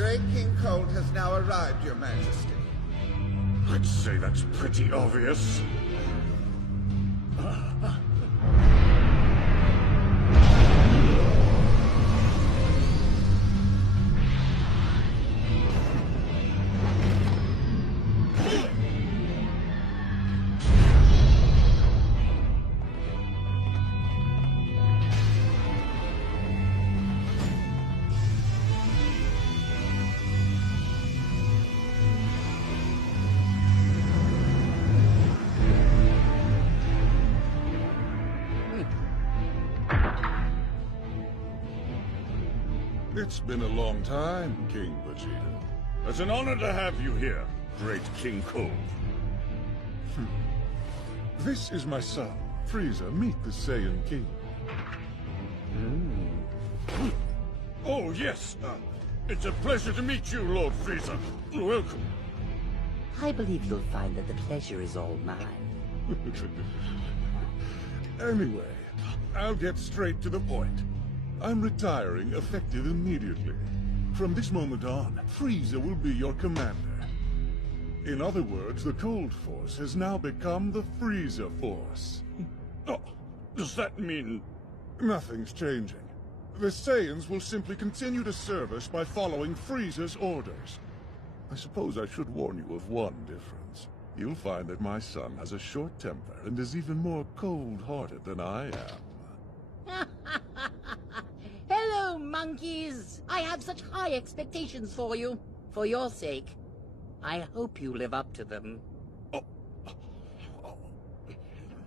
Great King Cold has now arrived, Your Majesty. I'd say that's pretty obvious. It's been a long time, King Vegeta. It's an honor to have you here, Great King Cold. This is my son, Frieza. Meet the Saiyan King. Oh, yes. It's a pleasure to meet you, Lord Frieza. Welcome. I believe you'll find that the pleasure is all mine. Anyway, I'll get straight to the point. I'm retiring effective immediately. From this moment on, Frieza will be your commander. In other words, the Cold Force has now become the Frieza Force. Oh, does that mean... Nothing's changing. The Saiyans will simply continue to serve us by following Frieza's orders. I suppose I should warn you of one difference. You'll find that my son has a short temper and is even more cold-hearted than I am. Hello, monkeys! I have such high expectations for you. For your sake, I hope you live up to them.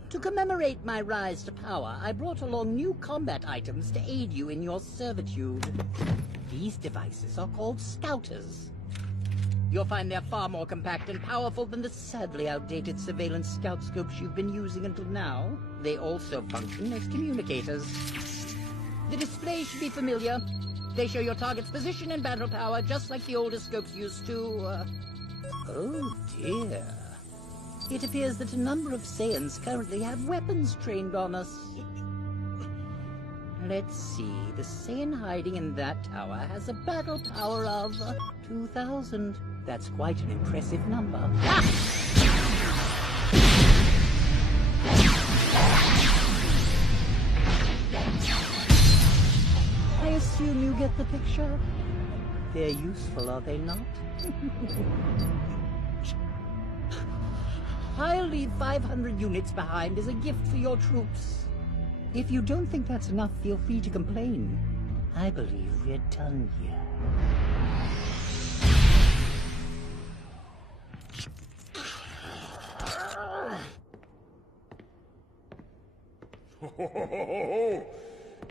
To commemorate my rise to power, I brought along new combat items to aid you in your servitude. These devices are called Scouters. You'll find they're far more compact and powerful than the sadly outdated surveillance scout scopes you've been using until now. They also function as communicators. The display should be familiar. They show your target's position and battle power, just like the older scopes used to, Oh dear. It appears that a number of Saiyans currently have weapons trained on us. Let's see, the Saiyan hiding in that tower has a battle power of 2,000. That's quite an impressive number. I assume you get the picture? They're useful, are they not? I'll leave 500 units behind as a gift for your troops. If you don't think that's enough, feel free to complain. I believe we're done here.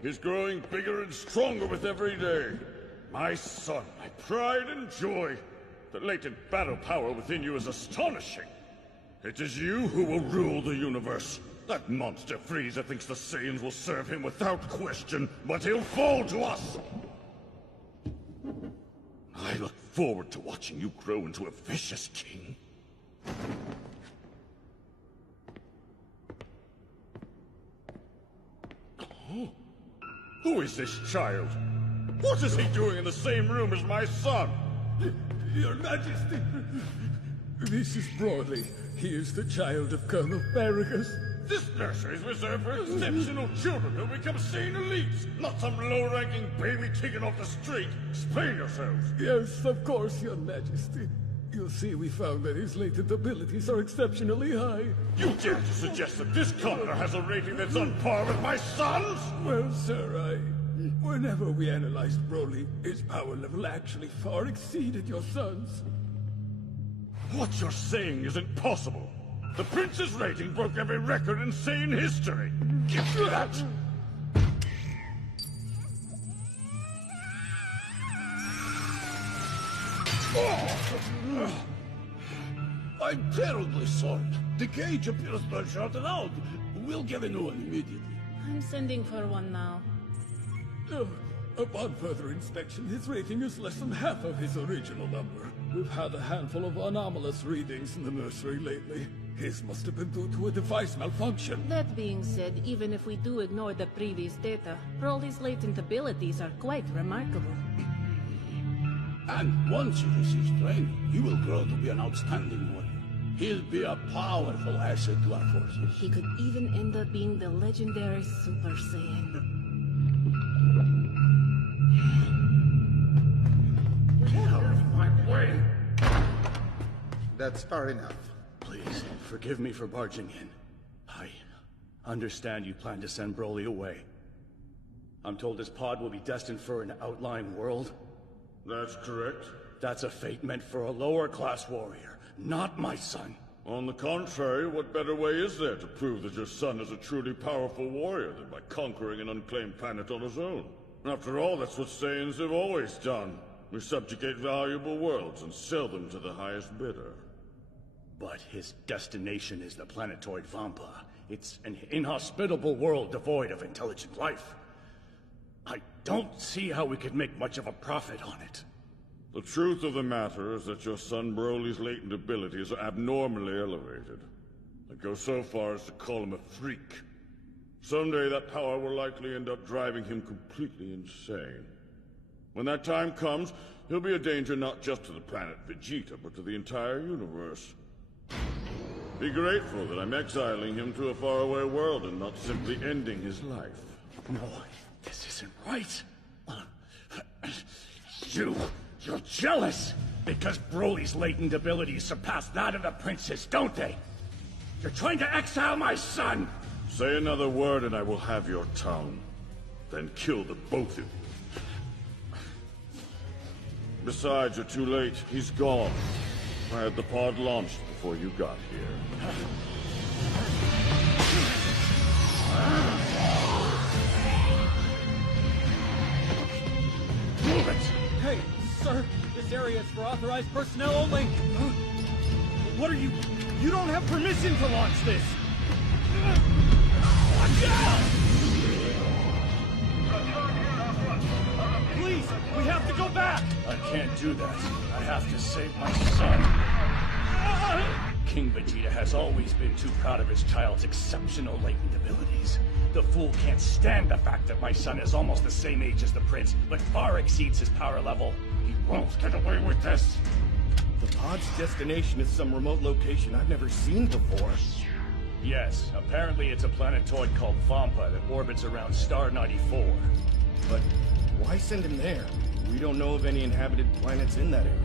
He's growing bigger and stronger with every day. My son, my pride and joy. The latent battle power within you is astonishing. It is you who will rule the universe. That monster Frieza thinks the Saiyans will serve him without question, but he'll fall to us. I look forward to watching you grow into a vicious king. Oh. Who is this child? What is he doing in the same room as my son? Your Majesty, this is Broly. He is the child of Colonel Paragus. This nursery is reserved for exceptional children who become Saiyan elites, not some low-ranking baby taken off the street. Explain yourselves. Yes, of course, Your Majesty. You'll see we found that his latent abilities are exceptionally high. You dare to suggest that this commoner has a rating that's on par with my son's? Well, sir, whenever we analyzed Broly, his power level actually far exceeded your son's. What you're saying isn't possible. The prince's rating broke every record in Saiyan history. Give me that! I'm terribly sorry. The cage appears shorted out. We'll get a new one immediately. I'm sending for one now. Upon further inspection, his rating is less than half of his original number. We've had a handful of anomalous readings in the nursery lately. His must have been due to a device malfunction. That being said, even if we do ignore the previous data, Broly's latent abilities are quite remarkable. And once he receives training, he will grow to be an outstanding warrior. He'll be a powerful asset to our forces. He could even end up being the legendary Super Saiyan. Get out of my way! That's far enough. Please, forgive me for barging in. I understand you plan to send Broly away. I'm told his pod will be destined for an outlying world. That's correct. That's a fate meant for a lower-class warrior, not my son. On the contrary, what better way is there to prove that your son is a truly powerful warrior than by conquering an unclaimed planet on his own? After all, that's what Saiyans have always done. We subjugate valuable worlds and sell them to the highest bidder. But his destination is the planetoid Vampa. It's an inhospitable world devoid of intelligent life. I don't see how we could make much of a profit on it. The truth of the matter is that your son Broly's latent abilities are abnormally elevated. I'd go so far as to call him a freak. Someday that power will likely end up driving him completely insane. When that time comes, he'll be a danger not just to the planet Vegeta, but to the entire universe. Be grateful that I'm exiling him to a faraway world and not simply ending his life. No, this isn't right. You're jealous! Because Broly's latent abilities surpass that of the princess, don't they? You're trying to exile my son! Say another word and I will have your tongue. Then kill the both of you. Besides, you're too late. He's gone. I had the pod launched before you got here. Move it! Hey, sir, this area is for authorized personnel only. What are you? You don't have permission to launch this. Watch out! Please, we have to go back. I can't do that. I have to save my son. King Vegeta has always been too proud of his child's exceptional latent abilities. The fool can't stand the fact that my son is almost the same age as the prince, but far exceeds his power level. He won't get away with this. The pod's destination is some remote location I've never seen before. Yes, apparently it's a planetoid called Vampa that orbits around Star 94. But why send him there? We don't know of any inhabited planets in that area.